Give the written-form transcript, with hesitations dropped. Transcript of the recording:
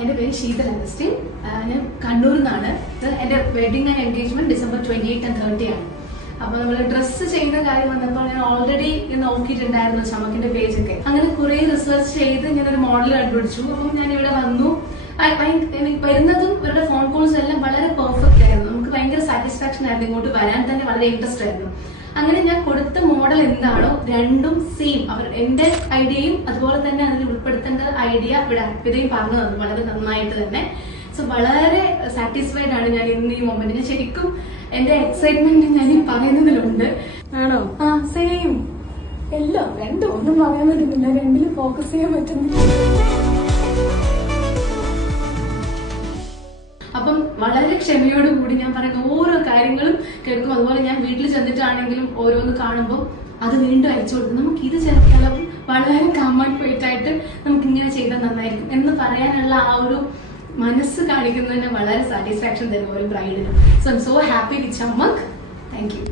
എൻ്റെ പേര് ശീതൽ അഗസ്റ്റിൻ. ഞാൻ കണ്ണൂരിൽ നിന്നാണ്. എൻ്റെ wedding and engagement December 28 and 30 ആണ്. അപ്പൊ നമ്മൾ ഡ്രസ്സ് ചെയ്യുന്ന കാര്യം വന്നപ്പോൾ ഞാൻ ഓൾറെഡി നോക്കിയിട്ടുണ്ടായിരുന്നു ചമക്കിന്റെ പേജൊക്കെ. അങ്ങനെ കുറെ റിസർച്ച് ചെയ്ത് ഞാനൊരു മോഡൽ കണ്ടുപിടിച്ചു. അപ്പം ഞാൻ ഇവിടെ വന്നു. വരുന്നതും ഇവരുടെ ഫോൺ കോൾസ് എല്ലാം വളരെ പെർഫെക്റ്റ് ആയിരുന്നു. നമുക്ക് ഭയങ്കര സാറ്റിസ്ഫാക്ഷൻ ആയിരുന്നു. ഇങ്ങോട്ട് വരാൻ തന്നെ വളരെ ഇൻട്രസ്റ്റ് ആയിരുന്നു. അങ്ങനെ ഞാൻ കൊടുത്ത മോഡൽ എന്താണോ രണ്ടും സെയിം. എന്റെ ഐഡിയയും അതുപോലെ തന്നെ അതിൽ ഉൾപ്പെടുത്തേണ്ട ഐഡിയ ഇവിടെ അർപ്പിതയും പറഞ്ഞു തന്നു വളരെ നന്നായിട്ട് തന്നെ. സോ വളരെ സാറ്റിസ്ഫൈഡ് ആണ് ഞാൻ ഇന്ന് ഈ മൊമെന്റിന്. ശരിക്കും എന്റെ എക്സൈറ്റ്മെന്റ് ഞാൻ ഈ പറയുന്നതിലുണ്ട്. ആണോ? ആ സെയിം എല്ലാം രണ്ടും ഒന്നും പറയാൻ പറ്റുന്നില്ല, രണ്ടിലും ഫോക്കസ് ചെയ്യാൻ പറ്റുന്നില്ല. അപ്പം വളരെ ക്ഷമയോടുകൂടി ഞാൻ പറയുന്ന ഓരോ കാര്യങ്ങളും കേൾക്കും. അതുപോലെ ഞാൻ വീട്ടിൽ ചെന്നിട്ടാണെങ്കിലും ഓരോന്ന് കാണുമ്പോൾ അത് വീണ്ടും അയച്ചു കൊടുക്കും. നമുക്ക് ഇത് ചിലപ്പോൾ വളരെ കാമൺ പോയിട്ടായിട്ട് നമുക്ക് ഇങ്ങനെ ചെയ്താൽ നന്നായിരിക്കും എന്ന് പറയാനുള്ള ആ ഒരു മനസ്സ് കാണിക്കുന്നതിന് വളരെ സാറ്റിസ്ഫാക്ഷൻ തരും ഒരു ബ്രൈഡിന്. So I'm so happy with ചമ്മക്. Thank U.